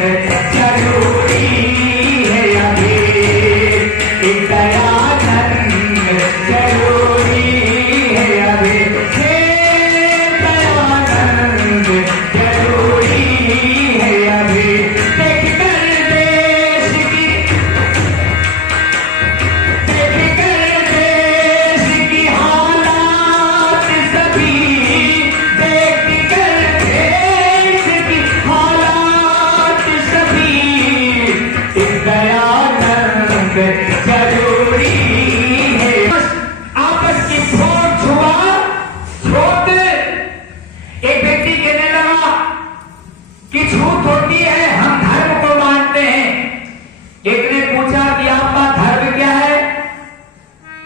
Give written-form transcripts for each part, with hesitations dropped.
जरूरी है अभी एक दयानंद, जरूरी है अभी हे दयानंद, जरूरी है अभी। देख कर देश की, देख कर देश की हालात सभी, देख कर देश की हालात सभी, एक दयानंद जरूरी है। आपस की फोट छुआ छोड़, एक व्यक्ति कहने लगा कि छूत होती है, हम धर्म को मानते हैं। एक ने पूछा कि आपका धर्म क्या है?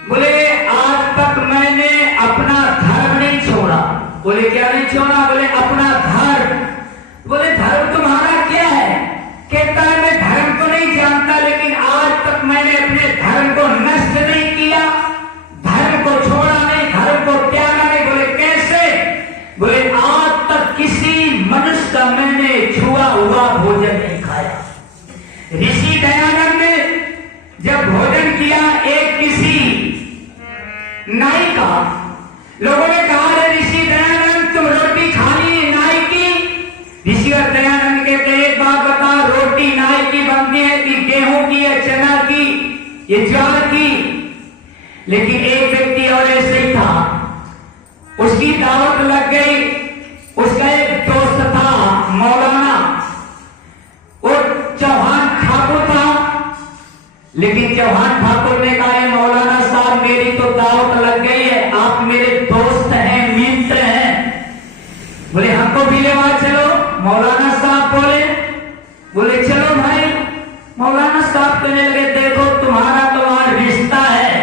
बोले आज तक मैंने अपना धर्म नहीं छोड़ा। बोले क्या नहीं छोड़ा? बोले अपना धर्म। बोले धर्म तुम्हारा क्या है? कहता है मैं धर्म को नहीं जानता, लेकिन आज तक मैंने अपने धर्म को नष्ट नहीं किया, धर्म को छोड़ा नहीं, धर्म को त्यागा नहीं। बोले कैसे? बोले आज तक किसी मनुष्य का मैंने छुआ हुआ भोजन नहीं खाया। ऋषि दयानंद ने जब भोजन किया, एक किसी नाई का, लोगों ने कहा अरे ऋषि दयानंद तुम रोटी खा ली नाई की? ऋषि दयानंद कहते एक बात बता, रोटी नाई की बनती है कि गेहूं की या चना की या ज्वार की? लेकिन एक व्यक्ति और ऐसे ही था, उसकी दावत लग गई। उसका एक दोस्त था मौलाना, वो चौहान ठाकुर था, लेकिन चौहान ठाकुर ने कहा मौलाना साहब मेरी तो दावत लग गई है, आप मेरे दोस्त हैं, मित्र हैं, बोले हमको भी लेवा चलो। मौलाना साहब बोले चलो भाई। मौलाना साहब कहने लगे देखो तुम्हारा तो आज रिश्ता है,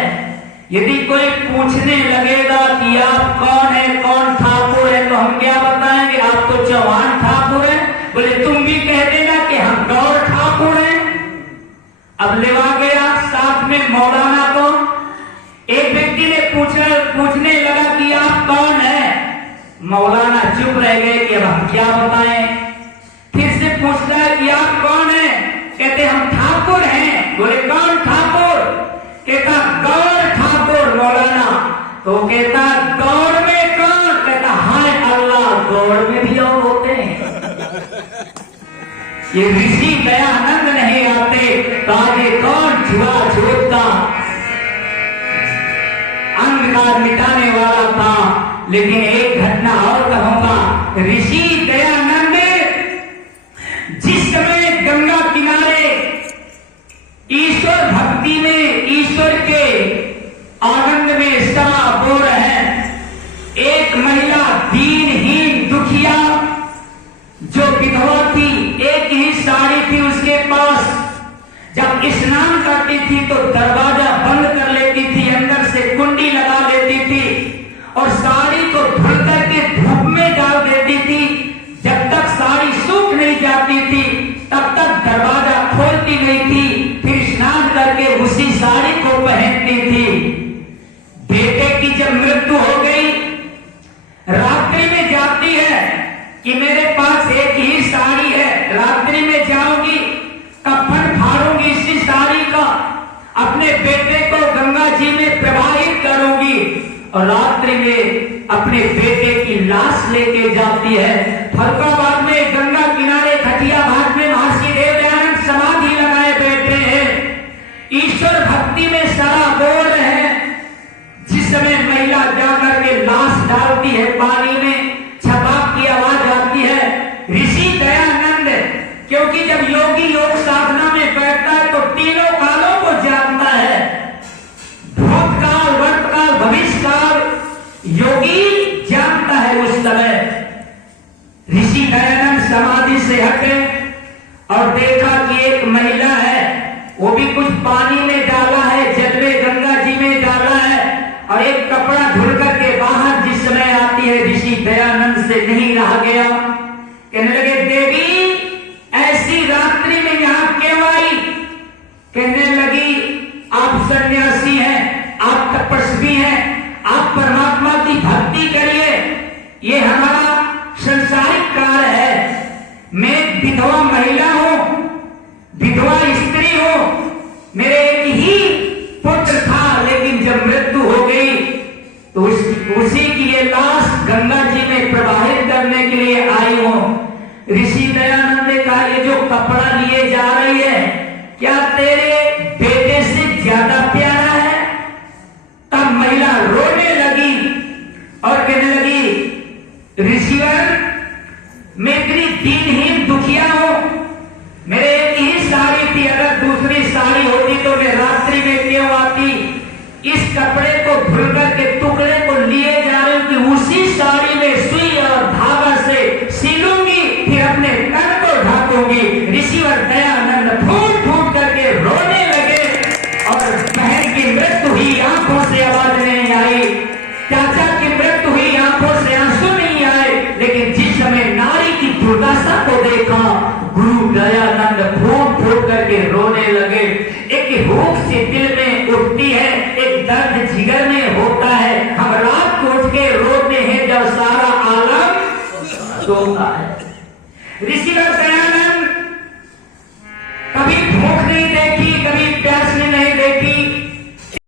यदि कोई पूछने लगेगा कि आप कौन है, कौन ठाकुर है, तो हम क्या बताएंगे? आप तो चौहान ठाकुर हैं। बोले तुम भी कह देना कि हम गौर ठाकुर हैं। अब लेवा गया साथ में मौलाना को। एक व्यक्ति ने पूछने लगा कि आप कौन है? मौलाना चुप रह गए कि अब हम क्या बताएं। फिर से पूछता है कि आप कौन है? कहते हम ठाकुर हैं। बोले कौन ठाकुर? कहता गौर ठाकुर मौलाना। तो कहता गौर में कौन? कहता हाय अल्लाह, गौर में भी और होते हैं। ये ऋषि दयानंद नहीं आते तो आगे कौन छुआ छूत का अंधकार मिटाने वाला था। लेकिन एक घटना और कहूंगा, ऋषि दयानंद जिस समय गंगा किनारे ईश्वर भक्ति में, ईश्वर के आनंद में सराबोर है, एक महिला दीनहीन दुखिया जो विधवा थी, एक ही साड़ी थी उसके पास, जब स्नान करती थी तो दरवाजा बंद कर लेती थी, अंदर से कुंडी लगा लेती थी और साड़ी को धुल करके धूप में डाल देती थी। जब तक साड़ी सूख नहीं जाती थी तब तक दरवाजा खोलती नहीं थी, फिर स्नान करके उसी साड़ी को पहनती थी। बेटे की जब मृत्यु हो गई, रात्रि में जाती है कि मेरे पास एक ही साड़ी है, रात्रि में जाऊंगी, कफन फाड़ूंगी इसी साड़ी का, अपने बेटे को गंगा जी में प्रवाहित करूंगी और रात्रि में अपने बेटे की लाश लेके जाती है। फरुखाबाद में गंगा किनारे खटिया घाट में महर्षि देव दयानंद समाधि लगाए बैठे हैं, ईश्वर भक्ति में सराबोर है। जिस समय महिला जाकर के लाश डालती है पानी में, छपाक की आवाज आती है। ऋषि दयानंद, क्योंकि जब योगी योग साधना में बैठता है तो तीनों कालों को जानता है, भूतकाल, वर्तकाल, भविष्यकाल योगी जानता है। उस समय ऋषि दयानंद समाधि से हटे और देखा कि एक महिला है, वो भी कुछ पानी में डाला है, जल में गंगा जी में डाला है और एक कपड़ा धुल करके बाहर जिस समय आती है, ऋषि दयानंद से नहीं रहा गया। कहने लगे देवी ऐसी रात्रि में यहाँ क्यों आई? कहने लगी आप सन्यासी हैं, आप तपस्वी हैं, आप परमात्मा की भक्ति करिए, ये हमारा संसारिक कार्य है। मैं विधवा महिला हूं, में रात्रि में क्यों आती? इस कपड़े को धुल करके टुकड़े को लिए जा रहे हो कि उसी साड़ी में सुई और धागा से सिलूंगी, फिर अपने तन को ढाकूंगी। ऋषिवर दयानंद फूट फूट करके रोने लगे और बहन की मृत्यु हुई, आंखों से आवाज नहीं आई, चाचा की मृत्यु हुई, आंखों से आंसू नहीं आए। लेकिन जिस समय नारी की दुर्दशा को देखा, गुरु दयानंद फूट फूट करके रोने लगे। एक भूख से दिल में उठती है, एक दर्द जिगर में होता है। हम रात को उठ के रोते हैं जब सारा आलम सोता है।